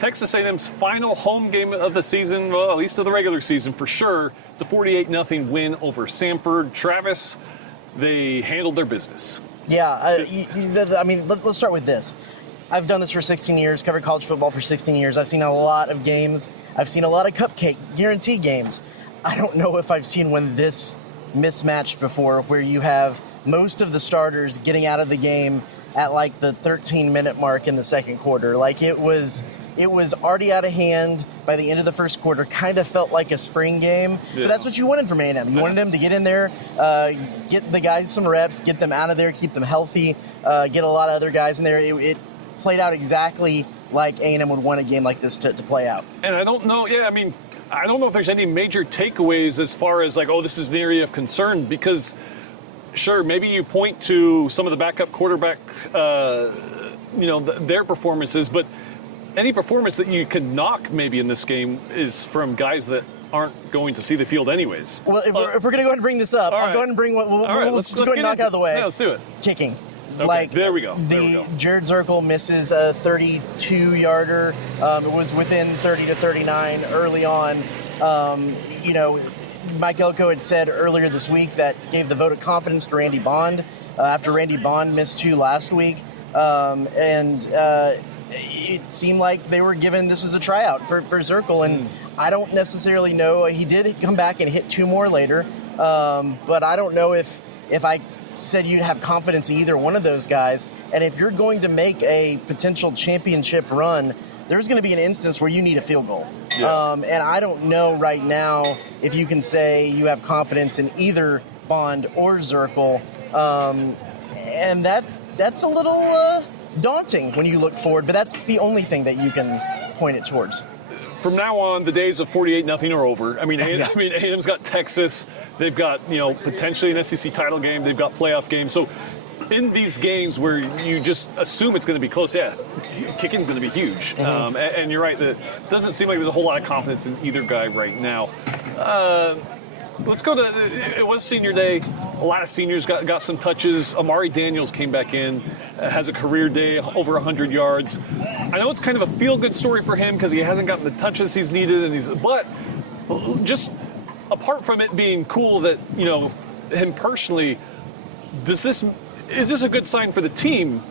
Texas A&M's final home game of the season, well, at least of the regular season for sure. It's a 48-0 win over Samford. Travis, they handled their business. Yeah, I mean, let's start with this. I've done this for 16 years, covered college football for 16 years. I've seen a lot of games. I've seen a lot of cupcake guarantee games. I don't know if I've seen one this mismatched before, where you have most of the starters getting out of the game at like the 13-minute mark in the second quarter. Like it was already out of hand by the end of the first quarter. Kind of felt like a spring game, but that's what you wanted from A&M. You wanted them to get in there, get the guys some reps, get them out of there, keep them healthy, get a lot of other guys in there. It played out exactly like A&M would want a game like this to play out. And I don't know, I don't know if there's any major takeaways as far as like, oh, this is an area of concern, because sure, maybe you point to some of the backup quarterback, their performances, but any performance that you can knock maybe in this game is from guys that aren't going to see the field anyways. Well, if we're going to go ahead and bring this up, I'll go ahead and bring let's go ahead and knock it out of the way. Yeah, let's do it. Kicking. Okay, there we go. Jared Zirkle misses a 32-yarder. It was within 30 to 39 early on. Mike Elko had said earlier this week that gave the vote of confidence to Randy Bond after Randy Bond missed 2 last week. It seemed like they were given this as a tryout for Zirkle, and I don't necessarily know. He did come back and hit 2 more later, but I don't know if I said you'd have confidence in either one of those guys. And if you're going to make a potential championship run, there's going to be an instance where you need a field goal. Yeah. And I don't know right now if you can say you have confidence in either Bond or Zirkle. And that's a little daunting when you look forward, but that's the only thing that you can point it towards. From now on, the days of 48-0 are over. A&M's got Texas. They've got, potentially an SEC title game. They've got playoff games. So in these games where you just assume it's going to be close, kicking's going to be huge. Mm-hmm. And you're right, it doesn't seem like there's a whole lot of confidence in either guy right now. Let's go to, it was senior day. A lot of seniors got some touches. Amari Daniels came back in, has a career day, over 100 yards. I know it's kind of a feel-good story for him because he hasn't gotten the touches he's needed, but just apart from it being cool that, him personally, is this a good sign for the team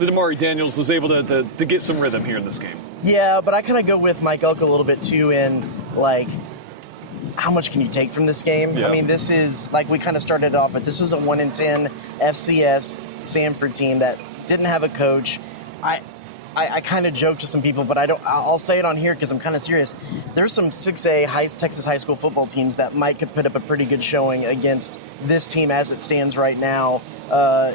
that Amari Daniels was able to get some rhythm here in this game? Yeah, but I kind of go with Mike Elko a little bit too in, how much can you take from this game? Yeah. I mean, this is, like we kind of started off with, this was a 1-10 FCS Samford team that didn't have a coach. I kind of joked to some people, but I'll say it on here because I'm kind of serious. There's some 6A Texas high school football teams that could put up a pretty good showing against this team as it stands right now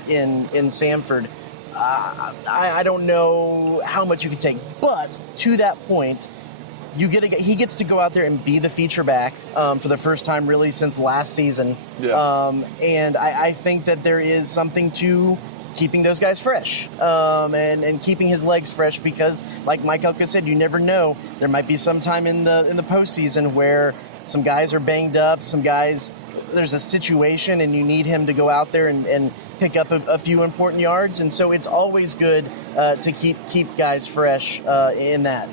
in Samford. I don't know how much you can take, but to that point, he gets to go out there and be the feature back for the first time really since last season. Yeah. And I think that there is something to keeping those guys fresh and keeping his legs fresh because, like Mike Elko said, you never know. There might be some time in the postseason where some guys are banged up, some guys, there's a situation and you need him to go out there and pick up a few important yards. And so it's always good to keep guys fresh in that.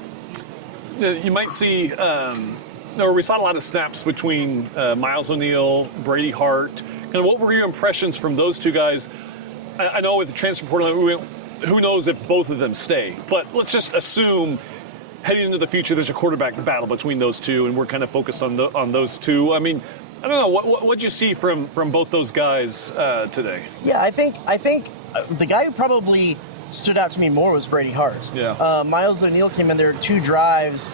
You might see, we saw a lot of snaps between Miles O'Neill, Brady Hart. What were your impressions from those two guys? I know with the transfer portal, who knows if both of them stay. But let's just assume heading into the future, there's a quarterback battle between those two, and we're kind of focused on those two. I mean, I don't know. What'd you see from both those guys today? Yeah, I think the guy who probably stood out to me more was Brady Hart. Yeah. Miles O'Neill came in there 2 drives,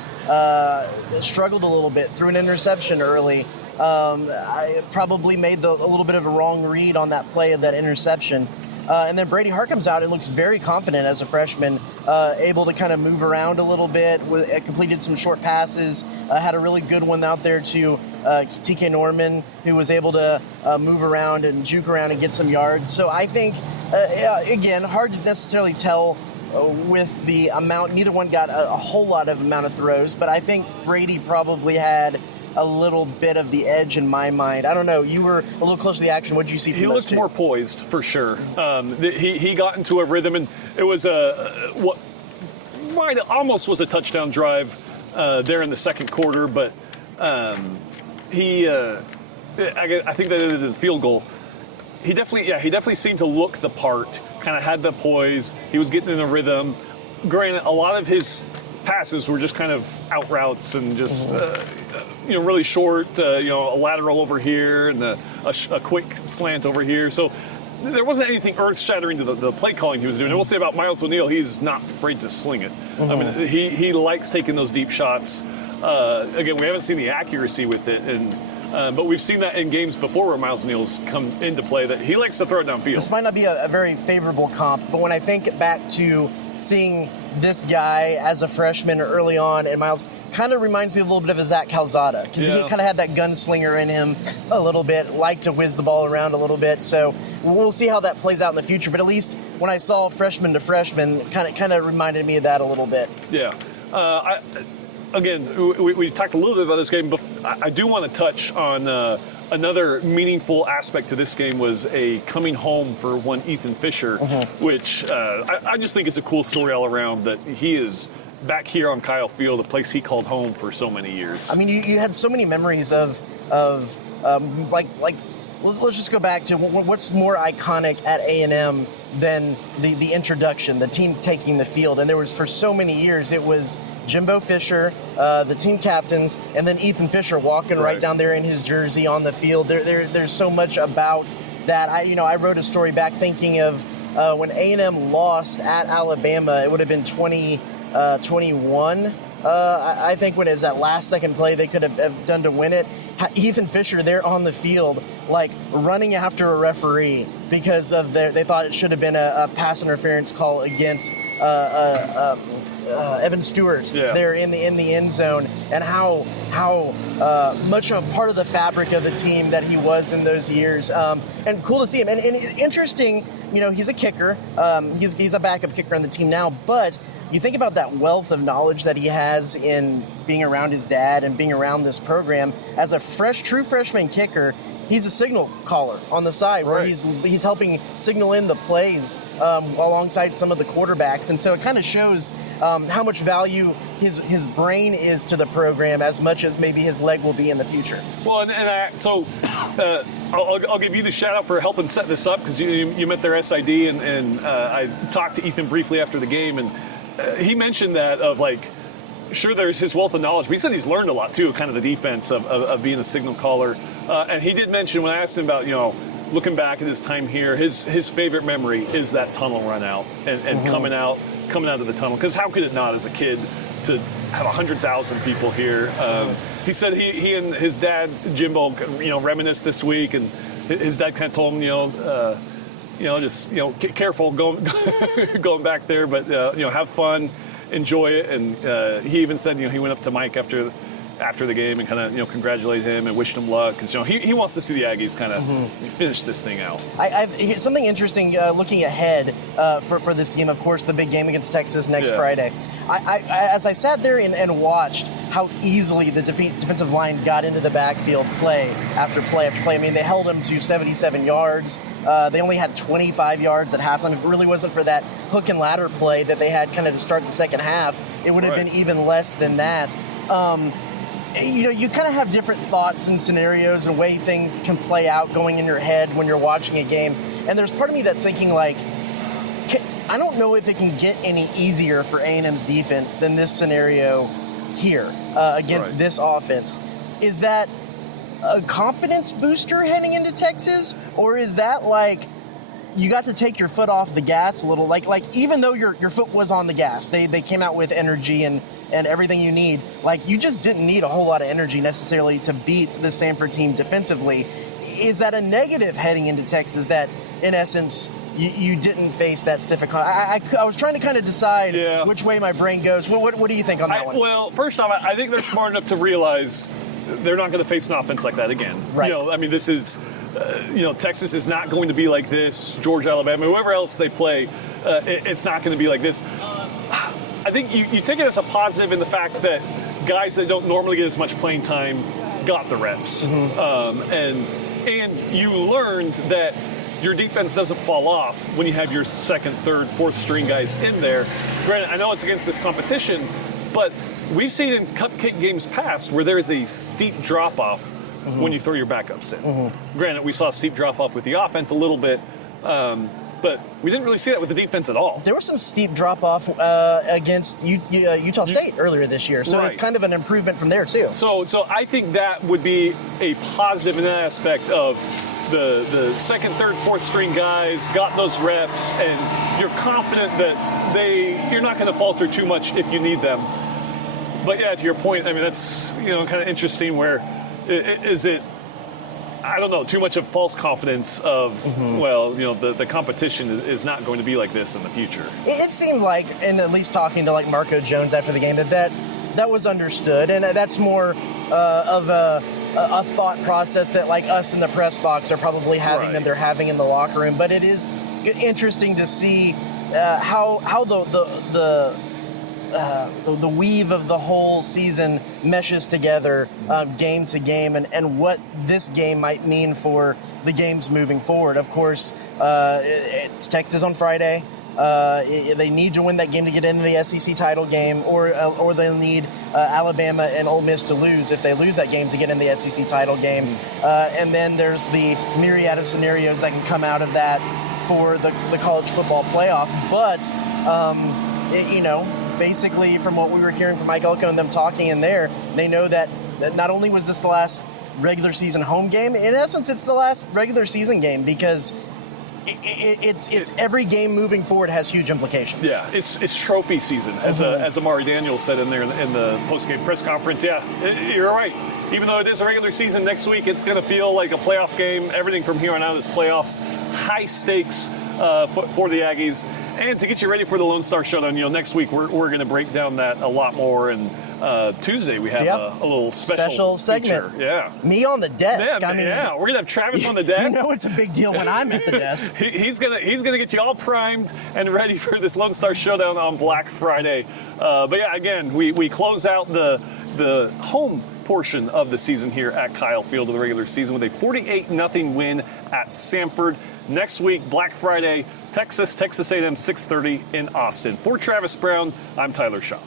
struggled a little bit, threw an interception early. I probably made a little bit of a wrong read on that play of that interception. And then Brady Hart comes out and looks very confident as a freshman, able to kind of move around a little bit, completed some short passes, had a really good one out there to TK Norman, who was able to move around and juke around and get some yards. So I think, again, hard to necessarily tell with the amount. Neither one got a whole lot of amount of throws, but I think Brady probably had a little bit of the edge in my mind. I don't know. You were a little close to the action. What did you see from He looked more poised, for sure. He got into a rhythm, and it was almost was a touchdown drive there in the second quarter, but I think that it is a field goal. He definitely seemed to look the part, kind of had the poise. He was getting in a rhythm. Granted, a lot of his passes were just kind of out routes and just, really short, a lateral over here and a quick slant over here. So there wasn't anything earth-shattering to the play calling he was doing. And we'll say about Miles O'Neill, he's not afraid to sling it. I mean, he likes taking those deep shots. Again, we haven't seen the accuracy with it, but we've seen that in games before where Miles O'Neill's come into play, that he likes to throw it downfield. This might not be a very favorable comp, but when I think back to seeing this guy as a freshman early on, and Miles kind of reminds me a little bit of a Zach Calzada, because he kind of had that gunslinger in him a little bit, liked to whiz the ball around a little bit. So we'll see how that plays out in the future. But at least when I saw freshman to freshman, kind of reminded me of that a little bit. Yeah. Again, we talked a little bit about this game, but I do want to touch on another meaningful aspect to this game was a coming home for one Ethan Fisher, which I just think is a cool story all around, that he is back here on Kyle Field, a place he called home for so many years. I mean, you had so many memories of let's just go back to what's more iconic at A&M than the introduction, the team taking the field. And there was, for so many years, it was Jimbo Fisher, the team captains, and then Ethan Fisher walking right down there in his jersey on the field. There's so much about that. I wrote a story back thinking of when A&M lost at Alabama. It would have been 2021. I think when it was that last second play they could have done to win it. Ethan Fisher there on the field, like running after a referee because of they thought it should have been a pass interference call against Evan Stewart there in the end zone, and how much a part of the fabric of the team that he was in those years. And cool to see him. And interesting, he's a kicker. He's a backup kicker on the team now, but you think about that wealth of knowledge that he has in being around his dad and being around this program. As a true freshman kicker, he's a signal caller on the side where he's helping signal in the plays alongside some of the quarterbacks. And so it kind of shows how much value his brain is to the program, as much as maybe his leg will be in the future. Well, I'll give you the shout out for helping set this up, because you met their SID, and I talked to Ethan briefly after the game, and he mentioned that sure, there's his wealth of knowledge, but he said he's learned a lot too, kind of the defense of being a signal caller. And he did mention, when I asked him about, looking back at his time here, his favorite memory is that tunnel run out and coming out of the tunnel. Because how could it not, as a kid, to have 100,000 people here? He said he and his dad Jimbo, reminisced this week, and his dad kind of told him, just careful going back there, but have fun, enjoy it. And he even said he went up to Mike after the game and kind of congratulated him and wished him luck, because he wants to see the Aggies kind of finish this thing out. Something interesting looking ahead for this game, of course, the big game against Texas next Friday. As I sat there and watched how easily the defensive line got into the backfield play after play after play. I mean, they held them to 77 yards. They only had 25 yards at halftime. If it really wasn't for that hook and ladder play that they had kind of to start the second half, it would have been even less than that. You kind of have different thoughts and scenarios and way things can play out going in your head when you're watching a game. And there's part of me that's thinking, I don't know if it can get any easier for A&M's defense than this scenario here against this offense. Is that a confidence booster heading into Texas? Or is that you got to take your foot off the gas a little? Even though your foot was on the gas, they came out with energy and everything you need. You just didn't need a whole lot of energy necessarily to beat the Samford team defensively. Is that a negative heading into Texas, that in essence you didn't face that stiff I was trying to kind of decide which way my brain goes. What do you think on that one? Well, first off, I think they're smart enough to realize they're not going to face an offense like that again. Right. This is, Texas is not going to be like this. Georgia, Alabama, whoever else they play, it's not going to be like this. I think you take it as a positive in the fact that guys that don't normally get as much playing time got the reps. And you learned that your defense doesn't fall off when you have your second, third, fourth string guys in there. Granted, I know it's against this competition, but we've seen in cupcake games past where there's a steep drop-off when you throw your backups in. Granted, we saw a steep drop-off with the offense a little bit, but we didn't really see that with the defense at all. There was some steep drop-off against Utah State earlier this year, so it's kind of an improvement from there, too. So I think that would be a positive in that aspect of the second, third, fourth string guys got those reps, and you're confident that you're not going to falter too much if you need them. But yeah, to your point, I mean, that's kind of interesting. Where is it? I don't know, too much of false confidence of, the competition is not going to be like this in the future. It seemed like, and at least talking to like Marco Jones after the game, that was understood, and that's more of a thought process that like us in the press box are probably having that they're having in the locker room. But it is interesting to see how the weave of the whole season meshes together game to game, and what this game might mean for the games moving forward. Of course, it's Texas on Friday. They need to win that game to get into the SEC title game, or they'll need Alabama and Ole Miss to lose if they lose that game to get in the SEC title game. And then there's the myriad of scenarios that can come out of that for the college football playoff. But, basically from what we were hearing from Mike Elko and them talking in there, they know that not only was this the last regular season home game, in essence it's the last regular season game, because it's every game moving forward has huge implications. Yeah, it's trophy season, as Amari Daniels said in there in the post-game press conference. Yeah, you're right. Even though it is a regular season, next week it's going to feel like a playoff game. Everything from here on out is playoffs, high stakes for the Aggies. And to get you ready for the Lone Star Showdown, next week we're going to break down that a lot more. And Tuesday we have a little special segment. Feature. Yeah, me on the desk. We're going to have Travis on the desk. It's a big deal when I'm at the desk. He's gonna get you all primed and ready for this Lone Star Showdown on Black Friday. But yeah, again, we close out the home portion of the season here at Kyle Field of the regular season with a 48-0 win at Samford. Next week, Black Friday, Texas A&M 6:30 in Austin. For Travis Brown, I'm Tyler Shaw.